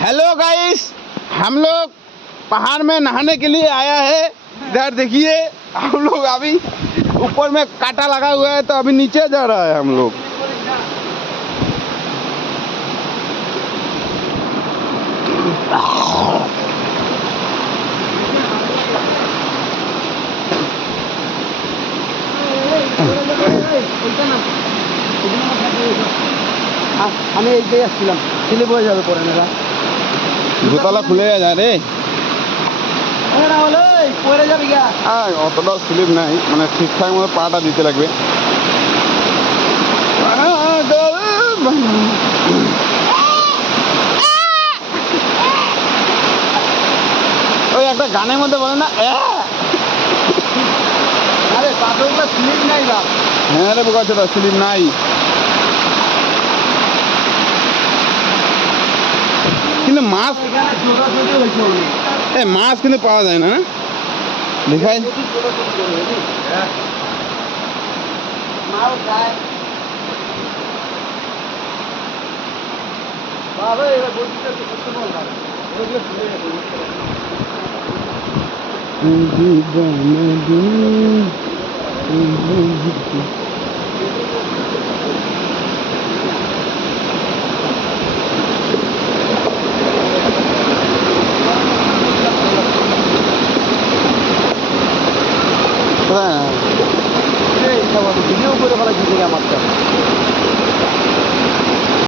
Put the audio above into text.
Hello guys, हम लोग पहाड़ में नहाने के लिए आया है। इधर देखिए, हम लोग अभी ऊपर में कांटा लगा हुआ है तो अभी नीचे जा रहा है हम लोग। আমি এইটাই আসছিলাম, স্লিপ হয়ে যাবে পরে নেরা জুতলা খুলে যায় রে। পরে যাবে গিয়া। হ্যাঁ, অতটাও স্লিপ নাই, মানে ঠিকঠাক মতো পাটা দিতে লাগবে। ওই একটা গানের মধ্যে বলে না, আরে পাথরটা স্লিপ নাই বা। হ্যাঁ রে বোকা ছোটা, স্লিপ নাই। কিন্তু মাছ, এখানে ছোটাছুটি হয়েছে অনেক। মাছ কিন্তু পাওয়া যায় না, না দেখাই। মাল খায় বাবা, এবার বলতে কত বল ভাই, ওগুলো শুনে যাবে।